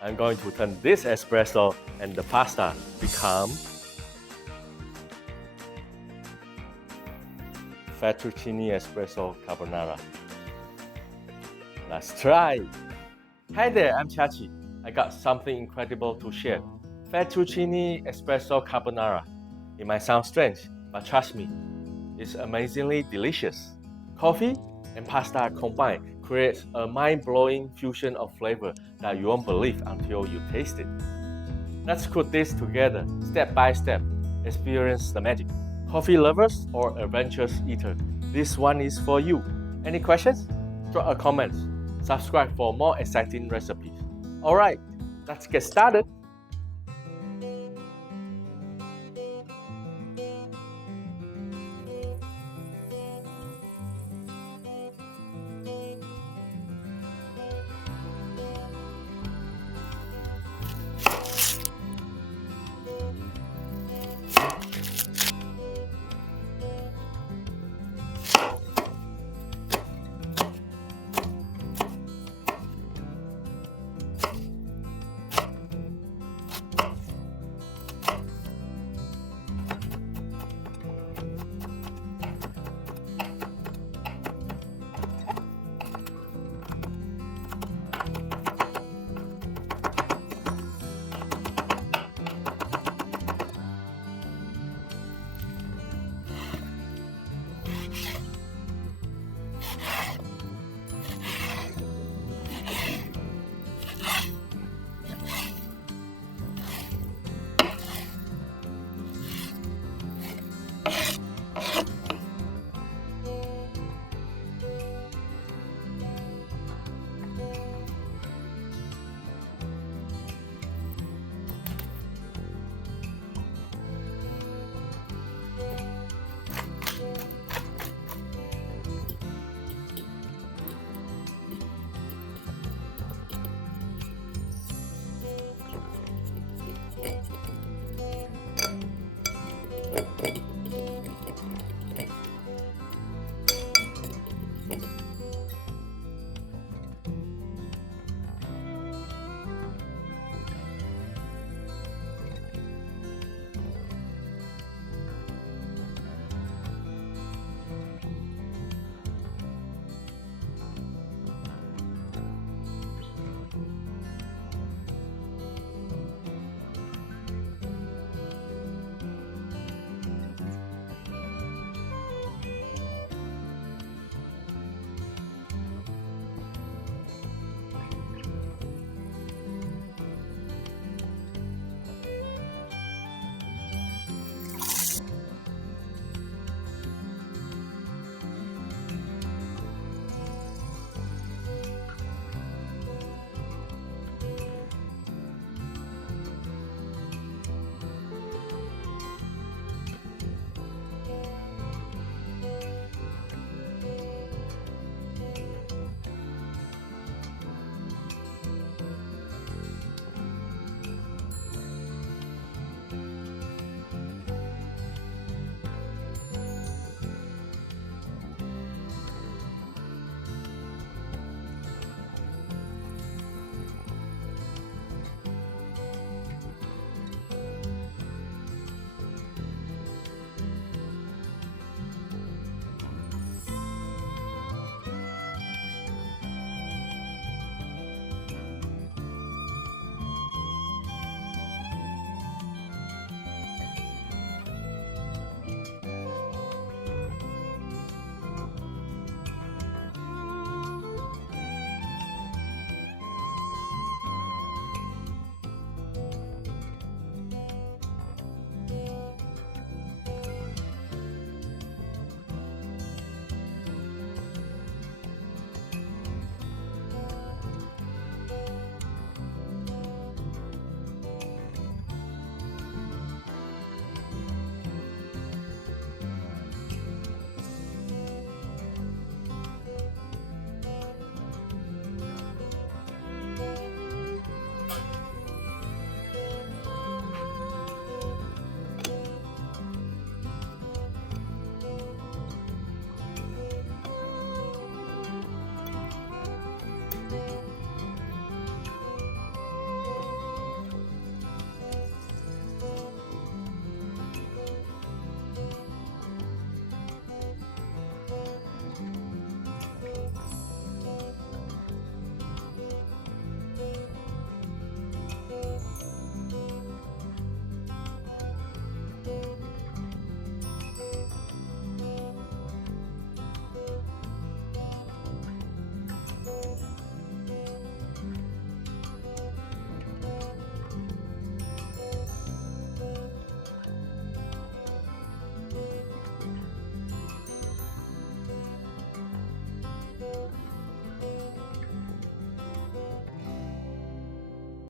I'm going to turn this espresso and the pasta become fettuccine espresso carbonara. Let's try! Hi there, I'm Chachi. I got something incredible to share. Fettuccine espresso carbonara. It might sound strange, but trust me, it's amazingly delicious. Coffee and pasta combined creates a mind-blowing fusion of flavor that you won't believe until you taste it. Let's cook this together, step by step. Experience the magic. Coffee lovers or adventurous eater, this one is for you. Any questions? Drop a comment. Subscribe for more exciting recipes. Alright, let's get started.